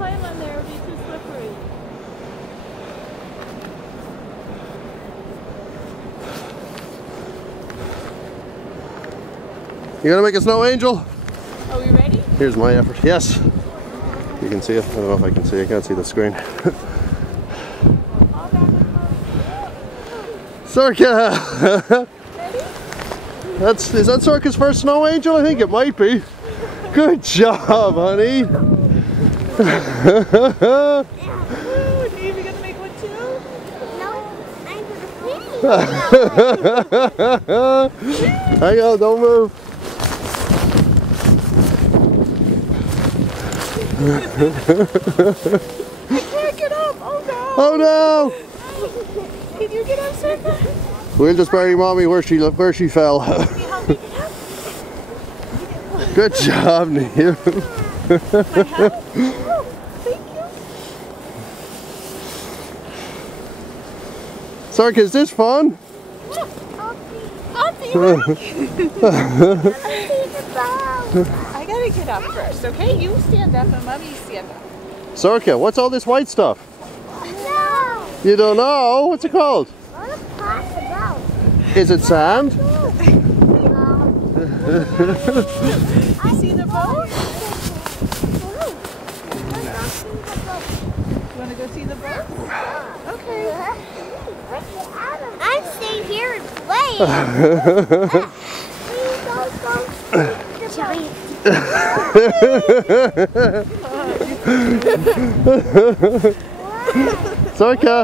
climb on there, it would be too slippery. You gonna make a snow angel? Are we ready? Here's my effort. Yes. You can see it. I don't know if I can see it. I can't see the screen. Sorka! Is that Sorka's first snow angel? I think it might be. Good job, honey. Are we gonna make one too? No, I'm gonna finish. Hang on, don't move. I can't get up. Oh no. Oh no! Can you get up, Sorka? We'll just bury mommy where she fell. Can you help me get up? Good job, Neil. My help? Oh, thank you. Sorka, is this fun? I'll be I gotta get up first, okay? You stand up and Mommy stand up. Sorka, what's all this white stuff? No. You don't know? What's it called? What a pass about? Is it sand? See the boat? You wanna go see the boat? Okay. I'm staying here and playing. Giant. Sorka!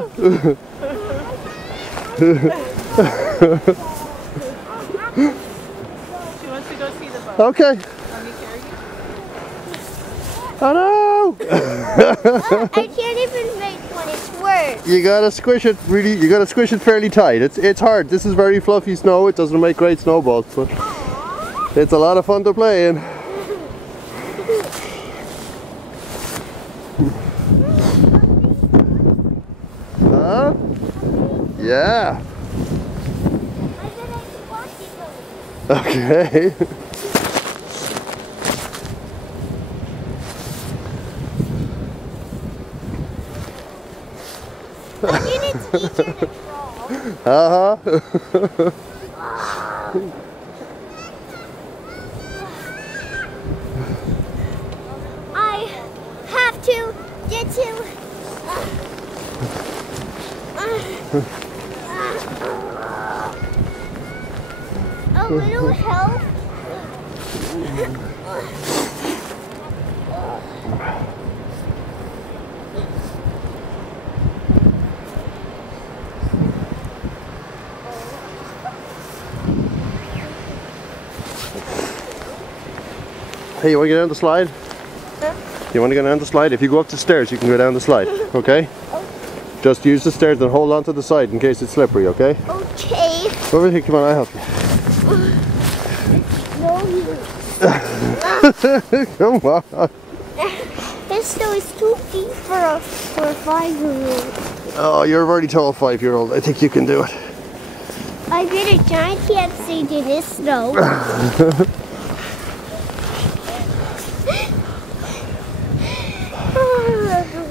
She wants to go see the boat. Okay. Let me carry you. Oh no! I can't even make when it's worse. You gotta squish it really. You gotta squish it fairly tight. It's hard. This is very fluffy snow. It doesn't make great snowballs, but it's a lot of fun to play in. Huh? Yeah. Okay. You need to teach her to crawl. Uh-huh. I have to get to. A little help. Hey, you want to get down the slide? Huh? You want to go down the slide? If you go up the stairs, you can go down the slide, okay? Just use the stairs and hold on to the side in case it's slippery, okay? Okay. Over here, come on, I'll help you. No use. Come on. This snow is too deep for a 5-year-old. Oh, you're a very tall 5-year-old. I think you can do it. I did a giant handstand in this snow.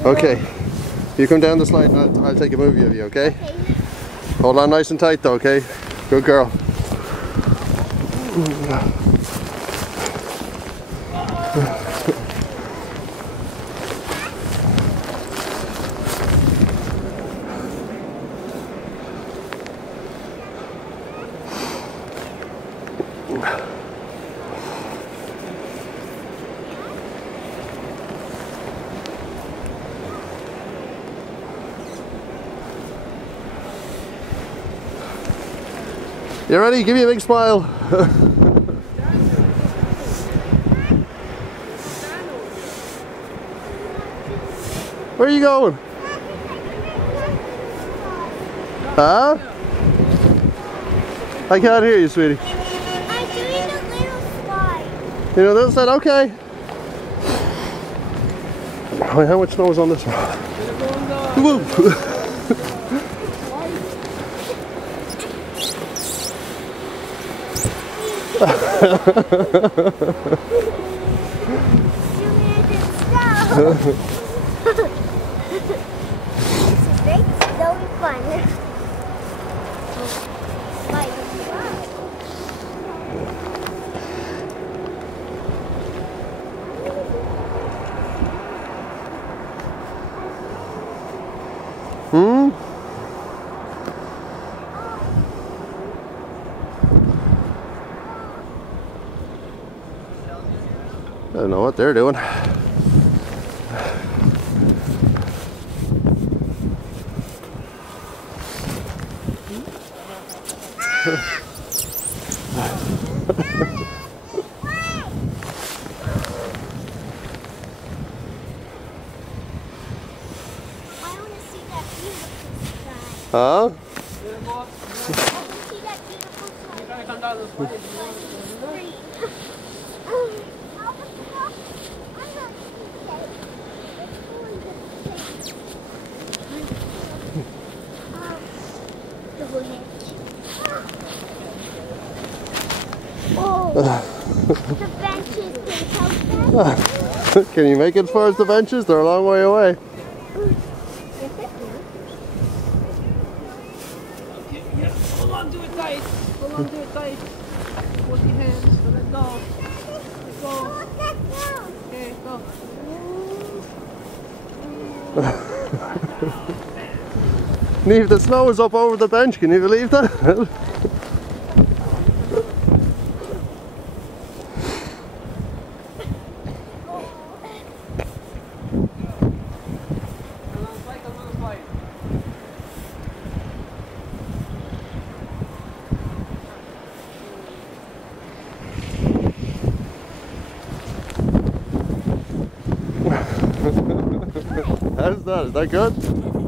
Okay. You come down the slide and I'll take a movie of you, okay? Hold on nice and tight though, okay? Good girl. You ready? Give me a big smile. Where are you going? Huh? I can't hear you, sweetie. I'm doing a little slide. You know this side? Okay. Oh, how much snow is on this one? Woo! Hmm? I don't know what they're doing. Huh? Oh, the benches can help them. Can you make it as far as the benches? They're a long way away. Yeah, hold on to it tight. Hold on to it tight. Hold your hands. Let go. Let go. Okay, go. Neve, the snow is up over the bench. Can you believe that? How's that? Is that good?